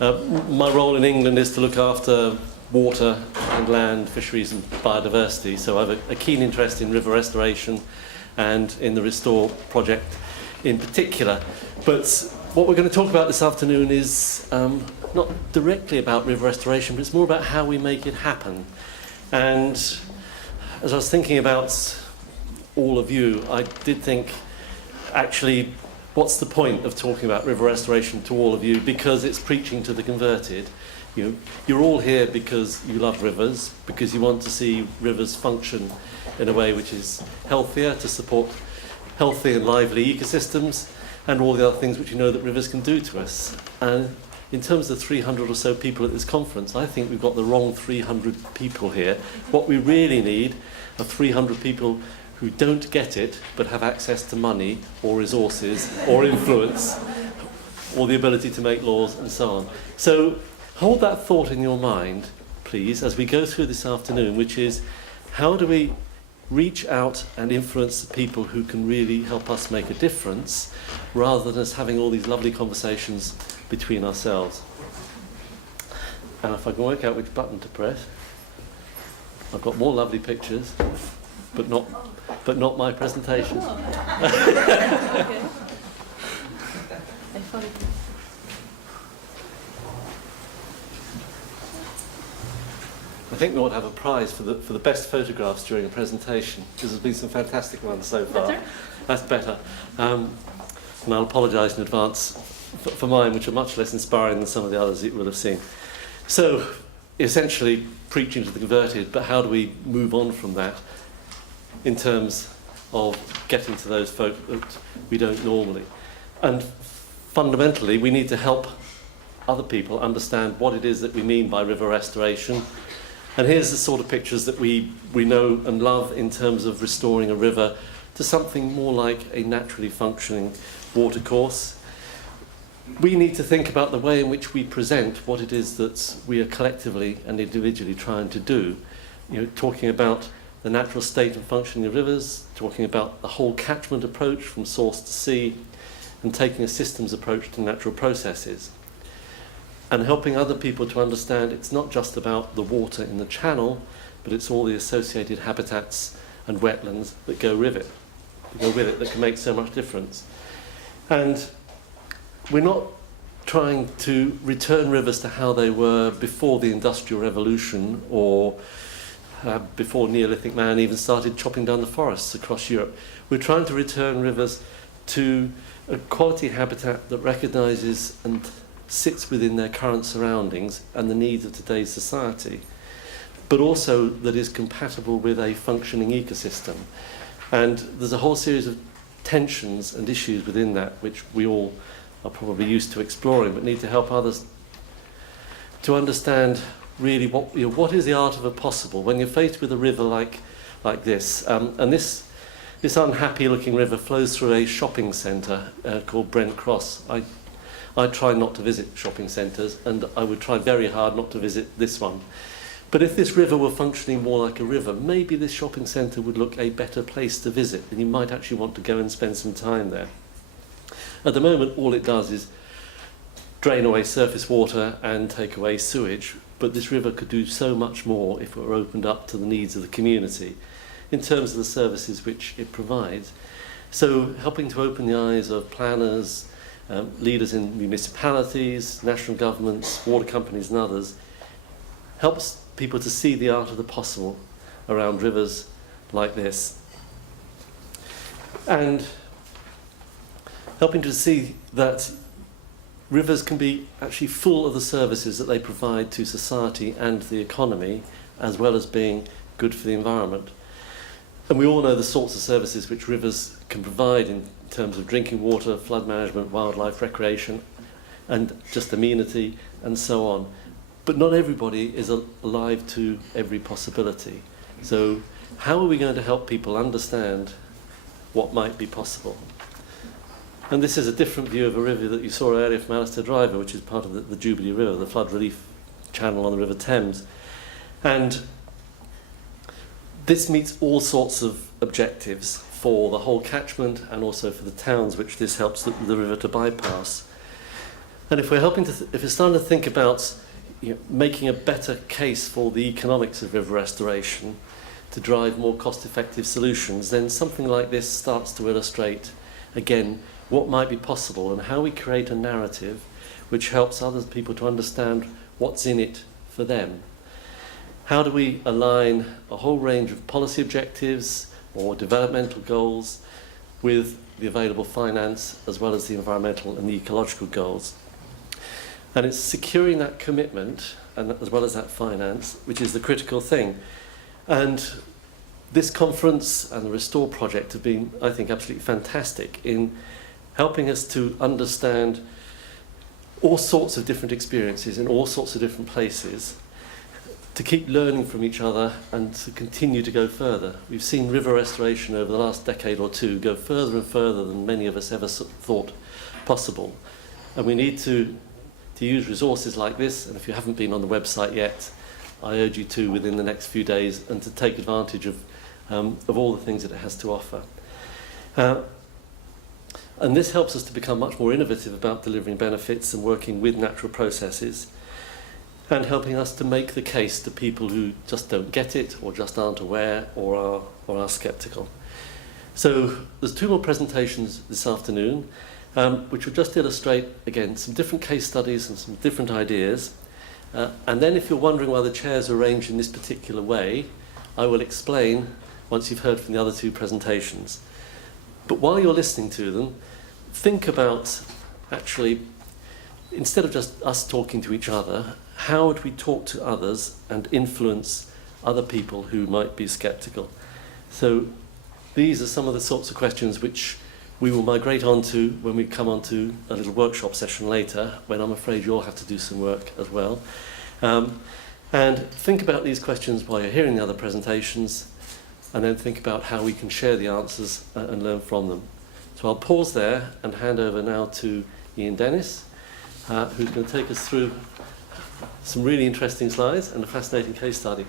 My role in England is to look after water and land, fisheries and biodiversity, so I have a keen interest in river restoration and in the Restore project in particular. But what we're going to talk about this afternoon is not directly about river restoration, but it's more about how we make it happen. And as I was thinking about all of you, I did think, actually, what's the point of talking about river restoration to all of you? Because it's preaching to the converted. You're all here because you love rivers, because you want to see rivers function in a way which is healthier, to support healthy and lively ecosystems, and all the other things which you know that rivers can do to us. And in terms of 300 or so people at this conference, I think we've got the wrong 300 people here. What we really need are 300 people who don't get it, but have access to money, or resources, or influence, or the ability to make laws, and so on. So hold that thought in your mind, please, as we go through this afternoon, which is, how do we reach out and influence the people who can really help us make a difference, rather than us having all these lovely conversations between ourselves. And if I can work out which button to press, I've got more lovely pictures, but not my presentation. Okay. I think we ought to have a prize for the best photographs during a presentation, because there's been some fantastic ones so far. Better? That's better. And I'll apologise in advance for mine, which are much less inspiring than some of the others that you will have seen. So, essentially, preaching to the converted, but how do we move on from that in terms of getting to those folk that we don't normally? And fundamentally, we need to help other people understand what it is that we mean by river restoration. And here's the sort of pictures that we know and love in terms of restoring a river to something more like a naturally functioning watercourse. We need to think about the way in which we present what it is that we are collectively and individually trying to do. Talking about the natural state and functioning of rivers, talking about the whole catchment approach from source to sea, and taking a systems approach to natural processes. And helping other people to understand it's not just about the water in the channel, but it's all the associated habitats and wetlands that go with it, that can make so much difference. And we're not trying to return rivers to how they were before the Industrial Revolution, or before Neolithic man even started chopping down the forests across Europe. We're trying to return rivers to a quality habitat that recognises and sits within their current surroundings and the needs of today's society, but also that is compatible with a functioning ecosystem. And there's a whole series of tensions and issues within that which we all are probably used to exploring, but need to help others to understand really what is the art of the possible when you're faced with a river like this. And this unhappy looking river flows through a shopping centre called Brent Cross. I try not to visit shopping centres, and I would try very hard not to visit this one. But if this river were functioning more like a river, maybe this shopping centre would look a better place to visit, and you might actually want to go and spend some time there. At the moment, all it does is drain away surface water and take away sewage, but this river could do so much more if it were opened up to the needs of the community in terms of the services which it provides. So helping to open the eyes of planners, leaders in municipalities, national governments, water companies and others, helps people to see the art of the possible around rivers like this. And helping to see that rivers can be actually full of the services that they provide to society and the economy, as well as being good for the environment. And we all know the sorts of services which rivers can provide in terms of drinking water, flood management, wildlife, recreation, and just amenity, and so on. But not everybody is alive to every possibility. So how are we going to help people understand what might be possible? And this is a different view of a river that you saw earlier from Alistair Driver, which is part of the Jubilee River, the flood relief channel on the River Thames. And this meets all sorts of objectives for the whole catchment and also for the towns which this helps the river to bypass. And if we're if we're starting to think about making a better case for the economics of river restoration to drive more cost-effective solutions, then something like this starts to illustrate, again, what might be possible and how we create a narrative which helps other people to understand what's in it for them. How do we align a whole range of policy objectives or developmental goals with the available finance as well as the environmental and the ecological goals? And it's securing that commitment and as well as that finance, which is the critical thing. And this conference and the Restore project have been, I think, absolutely fantastic in helping us to understand all sorts of different experiences in all sorts of different places, to keep learning from each other and to continue to go further. We've seen river restoration over the last decade or two go further and further than many of us ever thought possible. And we need to use resources like this, and if you haven't been on the website yet, I urge you to within the next few days and to take advantage of all the things that it has to offer. And this helps us to become much more innovative about delivering benefits and working with natural processes, and helping us to make the case to people who just don't get it or just aren't aware or are sceptical. So there's 2 more presentations this afternoon, which will just illustrate, again, some different case studies and some different ideas. And then if you're wondering why the chairs are arranged in this particular way, I will explain once you've heard from the other 2 presentations. But while you're listening to them, think about, actually, instead of just us talking to each other, how would we talk to others and influence other people who might be sceptical? So these are some of the sorts of questions which we will migrate onto when we come onto a little workshop session later, when I'm afraid you'll have to do some work as well. And think about these questions while you're hearing the other presentations, and then think about how we can share the answers and learn from them. So I'll pause there and hand over now to Ian Dennis, who's going to take us through some really interesting slides and a fascinating case study.